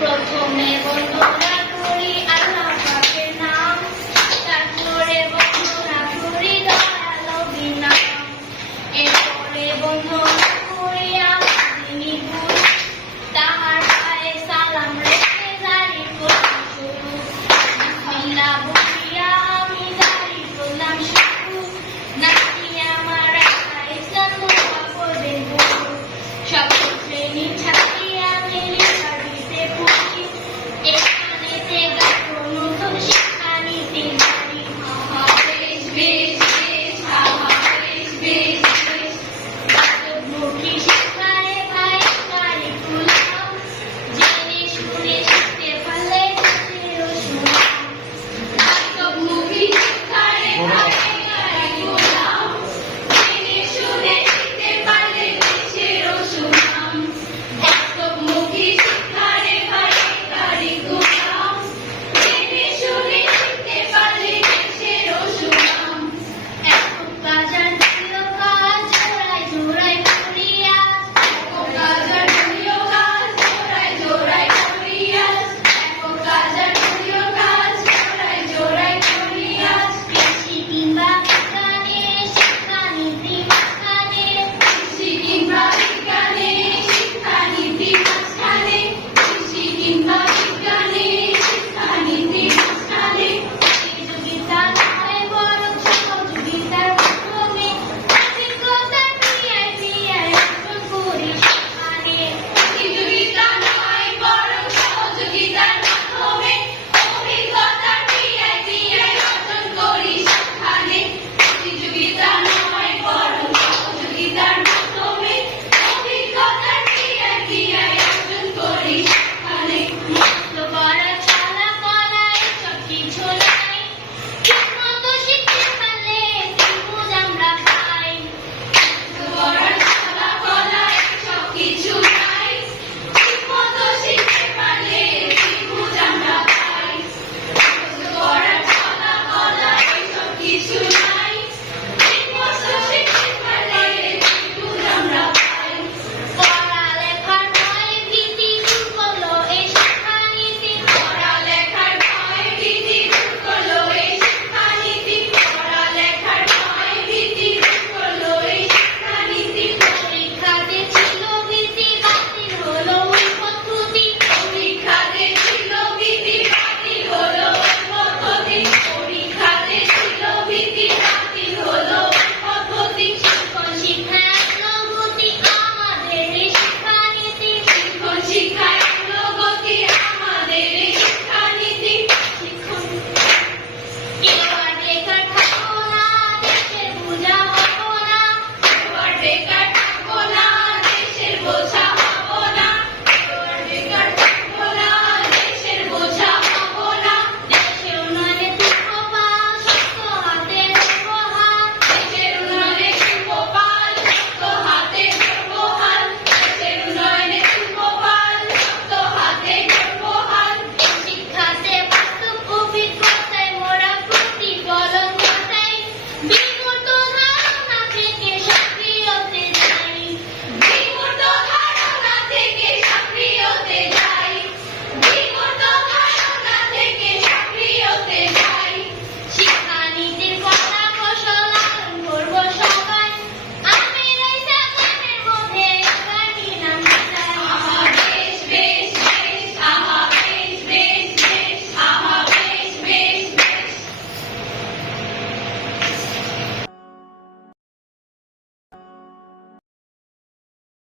প্রথমে বন্ধুরা করি আল্লাহ